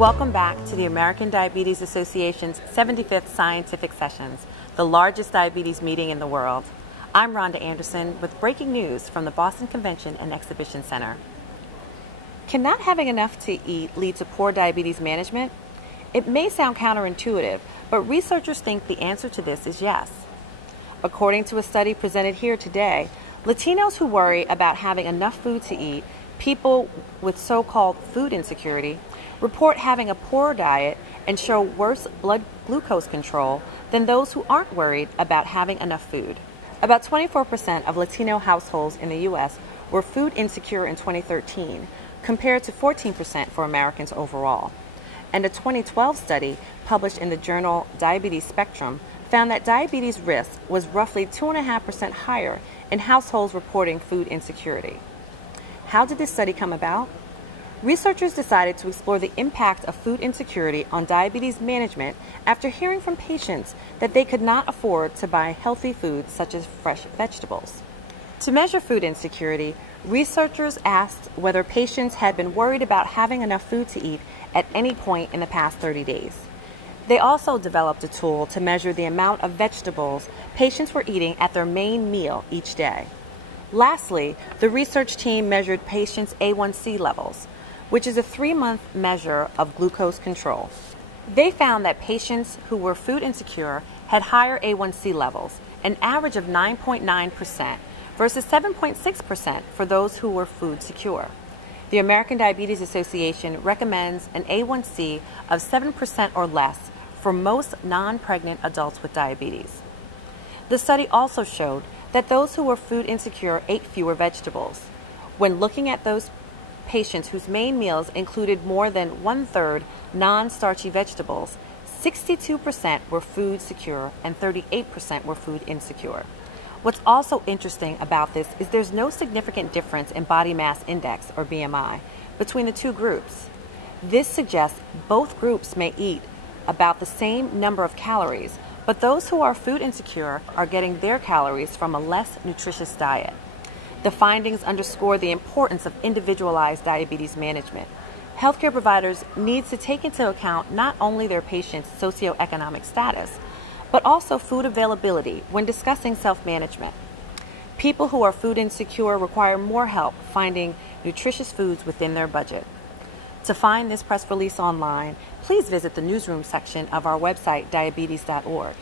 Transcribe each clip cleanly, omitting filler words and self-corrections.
Welcome back to the American Diabetes Association's 75th Scientific Sessions, the largest diabetes meeting in the world. I'm Rhonda Anderson with breaking news from the Boston Convention and Exhibition Center. Can not having enough to eat lead to poor diabetes management? It may sound counterintuitive, but researchers think the answer to this is yes. According to a study presented here today, Latinos who worry about having enough food to eat, people with so-called food insecurity, report having a poorer diet and show worse blood glucose control than those who aren't worried about having enough food. About 24% of Latino households in the U.S. were food insecure in 2013, compared to 14% for Americans overall. And a 2012 study published in the journal Diabetes Spectrum found that diabetes risk was roughly 2.5% higher in households reporting food insecurity. How did this study come about? Researchers decided to explore the impact of food insecurity on diabetes management after hearing from patients that they could not afford to buy healthy foods such as fresh vegetables. To measure food insecurity, researchers asked whether patients had been worried about having enough food to eat at any point in the past 30 days. They also developed a tool to measure the amount of vegetables patients were eating at their main meal each day. Lastly, the research team measured patients' A1C levels, which is a 3-month measure of glucose control. They found that patients who were food insecure had higher A1C levels, an average of 9.9% versus 7.6% for those who were food secure. The American Diabetes Association recommends an A1C of 7% or less for most non-pregnant adults with diabetes. The study also showed that those who were food insecure ate fewer vegetables. When looking at those patients whose main meals included more than 1/3 non-starchy vegetables, 62% were food secure and 38% were food insecure. What's also interesting about this is there's no significant difference in body mass index, or BMI, between the two groups. This suggests both groups may eat about the same number of calories, but those who are food insecure are getting their calories from a less nutritious diet. The findings underscore the importance of individualized diabetes management. Healthcare providers need to take into account not only their patients' socioeconomic status, but also food availability when discussing self-management. People who are food insecure require more help finding nutritious foods within their budget. To find this press release online, please visit the newsroom section of our website, diabetes.org.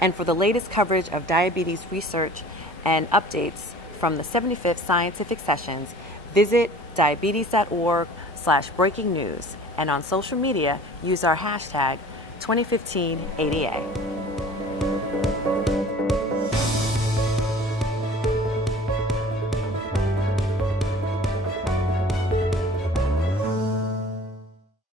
And for the latest coverage of diabetes research and updates from the 75th Scientific Sessions, visit diabetes.org/breaking news, and on social media, use our hashtag 2015ADA.